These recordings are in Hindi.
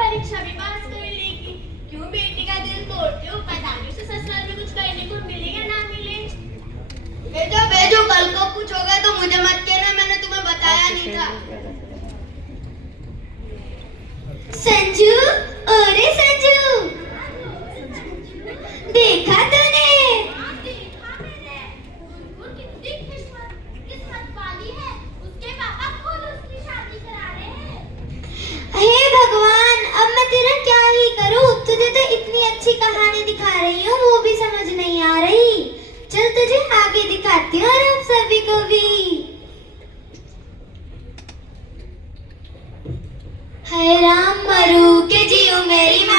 परीक्षा भी पास कर लेगी। क्यों बेटी का दिल तोड़ते हो? पता नहीं उसे ससुराल में कुछ करने को मिलेगा ना मिले। भेजो भेजो, कल को कुछ होगा तो मुझे मत कहना, मैंने तुम्हें बताया नहीं था। संजू, अरे संजू, देखा तूने? देखा मैंने। गुनगुन कितनी किस्मत वाली है, उसके पापा खुद उसकी शादी करा रहे हैं। हे भगवान, अब मैं तेरा क्या ही करूं? तुझे तो इतनी अच्छी कहानी दिखा रही हूँ, वो भी समझ नहीं आ रही। चल तुझे आगे दिखाती हूँ और आप सभी को भी। है राम मरु के जियो मेरी माँ,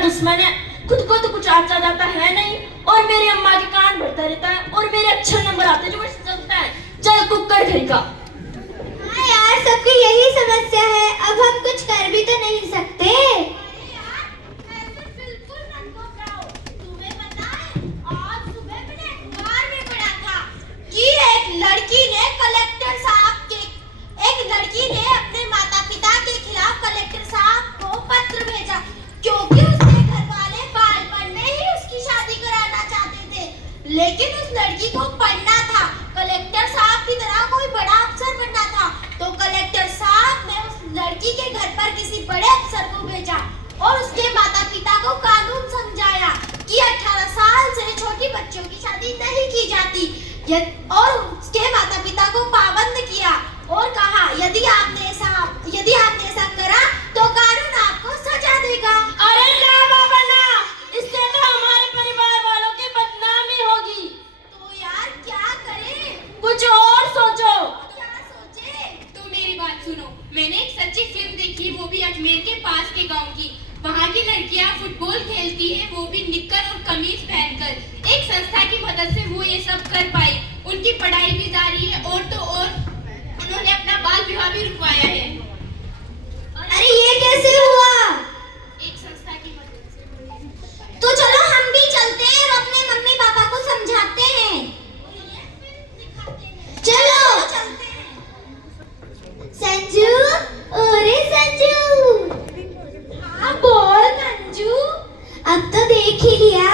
दुश्मन है। खुद को तो कुछ आता जाता है नहीं और मेरी अम्मा के कान भरता रहता है और मेरे अच्छे नंबर आते हैं जो मुझे चलता है। चल कुकर घर का। हाँ यार, सबकी यही समस्या है, अब हम कुछ कर भी तो नहीं सकते। बिल्कुल मत घबराओ। तुम्हें पता है, आज सुबह मैंने अखबार में पढ़ा था कि एक लड़की ने अपने माता पिता के खिलाफ कलेक्टर साहब को पत्र भेजा, क्योंकि लेकिन उस लड़की को पढ़ना था, कलेक्टर साहब की तरह कोई बड़ा अफसर बनना था। तो कलेक्टर साहब ने उस लड़की के घर पर किसी बड़े अफसर को भेजा और उसके माता पिता को कानून समझाया कि 18 साल से छोटी बच्चों की शादी नहीं की जाती, और उसके माता पिता को पाबंद किया और कहा यदि आपने ऐसा करा तो कानून आपको सजा देगा। अरे ना बाबा ना, इससे तो हमारे परिवार वालों की बदनामी होगी। तो यार क्या करें? कुछ और सोचो। क्या सोचे? तो मेरी बात सुनो, मैंने एक सच्ची फिल्म देखी, वो भी अजमेर के पास के गांव की। वहाँ की लड़कियाँ फुटबॉल खेलती है, वो भी निक्कर और कमीज पहनकर। एक संस्था की मदद से वो ये सब कर पाई। उनकी पढ़ाई भी जारी है और तो और उन्होंने अपना बाल विवाह भी रुकवाया है। अरे ये कैसे हुआ? एक संस्था की मदद से। तो चलो हम भी चलते हैं और अपने मम्मी पापा को समझाते हैं। चलो चलते हैं। संजू, अरे संजू। हाँ बोल मंजू। अब तो देख ही लिया।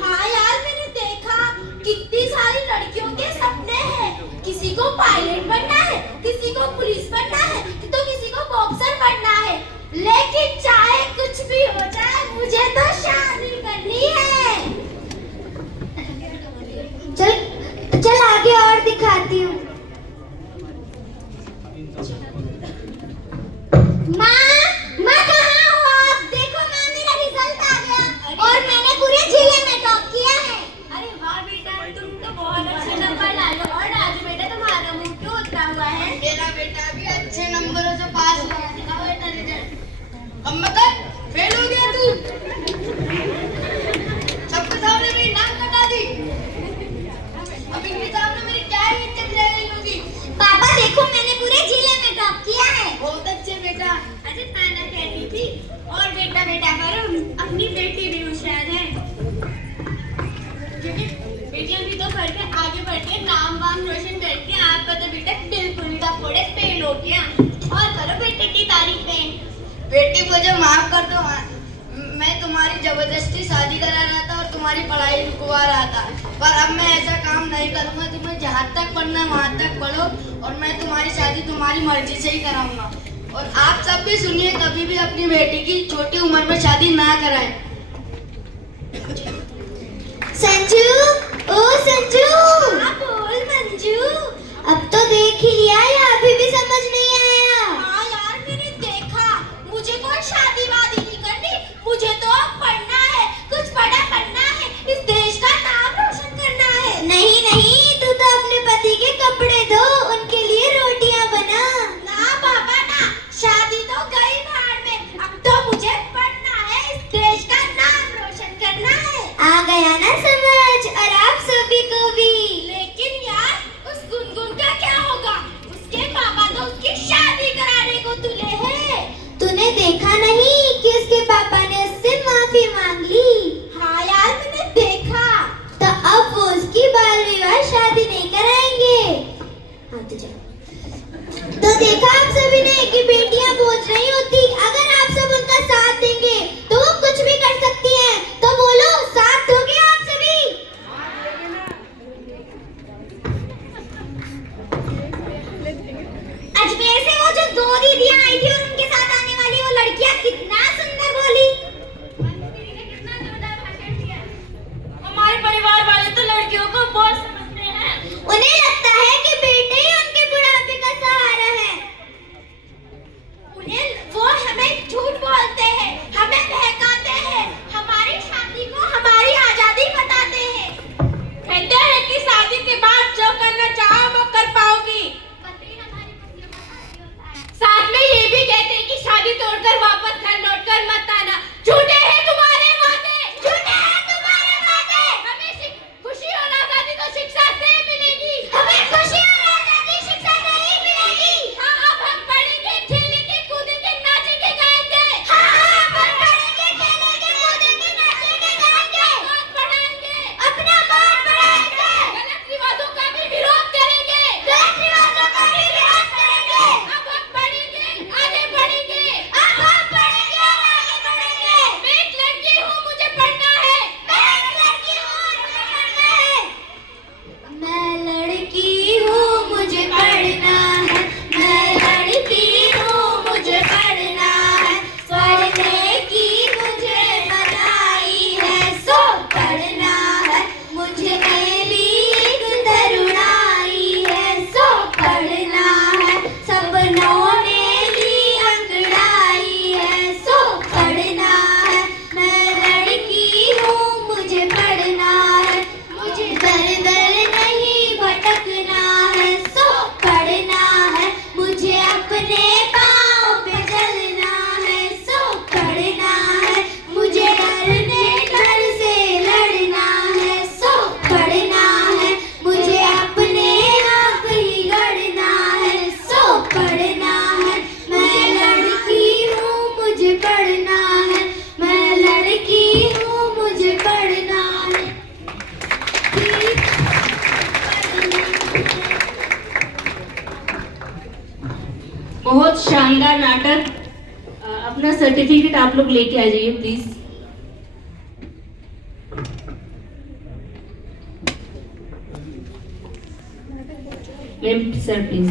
हाँ यार, मैंने देखा कितनी सारी लड़कियों के सपने हैं। किसी को पायलट बनना है, किसी को पुलिस बनना है, तो किसी को बॉक्सर बनना है। लेकिन चाहे कुछ भी हो जाए, मुझे तो शादी करनी है। चल आगे और दिखाती हूँ। माँ कहाँ हो आप? देखो माँ, मेरा रिजल्ट आ गया और मैंने पूरे जिले में टॉप किया है। अरे वाह बेटा, तुम तो बहुत अच्छे नंबर लाए हो। और आज बेटा तुम्हारा मुंह क्यों उतरा हुआ है? मेरा बेटा भी अच्छे नंबरों से पास हुआ। दिखाओ बेटा रिजल्ट। अब मतलब फेल हो गया तू। सबके सामने मेरी नाक कटा दी। बेटा वरुण, अपनी बेटी भी होशियार है, क्योंकि बेटियां भी तो पढ़ के आगे बढ़ के नाम वाम रोशन करती हैं। आपका तो बेटा बिल्कुल का फोड़े फेल हो गया। और करो बेटे की तारीफें। बेटी मुझे माफ कर दो, मैं तुम्हारी जबरदस्ती शादी करा रहा था और तुम्हारी पढ़ाई रुकवा रहा था, पर अब मैं ऐसा काम नहीं करूंगा। तुम्हें जहाँ तक पढ़ना है वहाँ तक पढ़ो और मैं तुम्हारी शादी तुम्हारी मर्जी से ही कराऊंगा। और आप सब भी सुनिए, कभी भी अपनी बेटी की छोटी उम्र में शादी ना कराएं। संजू, ओ संजू। हाँ बोल मंजू। अब तो देख ही लिया या अभी भी समझ नहीं आया? हाँ यार मैंने देखा, मुझे कोई शादी वादी नहीं करनी, मुझे तो अब पढ़ना है, कुछ बड़ा बनना है, इस देश का नाम रोशन करना है। नहीं नहीं, तू तो अपने पति के कपड़े धो, उनके लिए रोटियां बना। ना बाबा ना, शादी तो गई भाड़ में, अब तो मुझे पढ़ना है, इस देश का नाम रोशन करना है। आ गया ना समझ, और आप सभी को भी। लेकिन यार उस गुनगुन का क्या होगा? उसके पापा तो उसकी शादी कराने को तुले हैं। तूने देखा नहीं कि उसके पापा ने उससे माफी मांग ली? हाँ यार मैंने देखा। तो अब वो उसकी बाल विवाह शादी नहीं कराएंगे। हाँ तो जाओ। तो देखा आप सभी ने कि बेटियां बोझ नहीं होती, अगर आप सब उनका साथ देंगे तो वो कुछ भी कर सकती हैं। तो बोलो, साथ दोगे आप सभी? अजमेर से वो जो 2 दीदियां आई थी और उनके साथ आने वाली वो लड़कियां कितना सुंदर बोली। कितना जोरदार भाषण दिया। हमारे परिवार वाले तो लड़कियों को बहुत समझते हैं। उन्हें लगता है कि बेटे ही उनके बुढ़ापे का सहारा है। वो हमें झूठ बोलते हैं, हमें बहकाते हैं, हमारी शादी को हमारी आजादी बताते हैं। कहते हैं कि शादी के बाद जो करना चाहो वो कर पाओगी। साथ में ये भी कहते हैं कि शादी तोड़कर वापस घर लौटकर मत आना। झूठे हैं तुम्हारे वादे, झूठे हैं तुम्हारे वादे। हमें खुशी और आजादी तो शिक्षा से मिलेगी, हमें खुशी और आजादी शिक्षा से ही मिलेगी। हाँ अब हम पढ़ेंगे, खेलेंगे, कूदेंगे, नाचेंगे, गाएंगे। हाँ अब हम पढ़ेंगे, खेलेंगे, कूदेंगे, नाचेंगे, गाएंगे। बात बढ़ाएंगे, अपना बात बढ़ाएंगे। गलत रिवाजों का भी विरोध करेंगे, गलत रिवाजों का भी विरोध करेंगे। अब हम पढ़ेंगे, आगे बढ़ेंगे, अब हम पढ़ेंगे और आगे बढ़ेंगे। मैं एक लड़की हूँ, मुझे पढ़ना है, मैं एक लड़की हूँ, मुझे पढ़ना है। मैं लड़की हूँ, मुझे पढ़ना है, मैं लड़की हूँ, मुझे पढ़ना है। पढ़ने की मुझे बनाई है, सो पढ़ना है। मुझे मेरी एक तरुणाई है, सो पढ़ना है। सपनों ने ली अंगड़ाई है, सो पढ़ना है। मैं लड़की हूँ, मुझे पढ़ना है, मुझे दर दर नहीं भटकना है, सो पढ़ना है। मुझे अपने पाँव पे चलना है, सो पढ़ना है। मुझे डर से लड़ना है, सो पढ़ना है। मुझे अपने आप ही गढ़ना है, सो पढ़ना है। मैं लड़की हूँ, मुझे पढ़ना है, मैं लड़की हूँ, मुझे पढ़ना है। बहुत शानदार नाटक। अपना सर्टिफिकेट आप लोग लेके आ जाइए प्लीज। Ma'am sir please.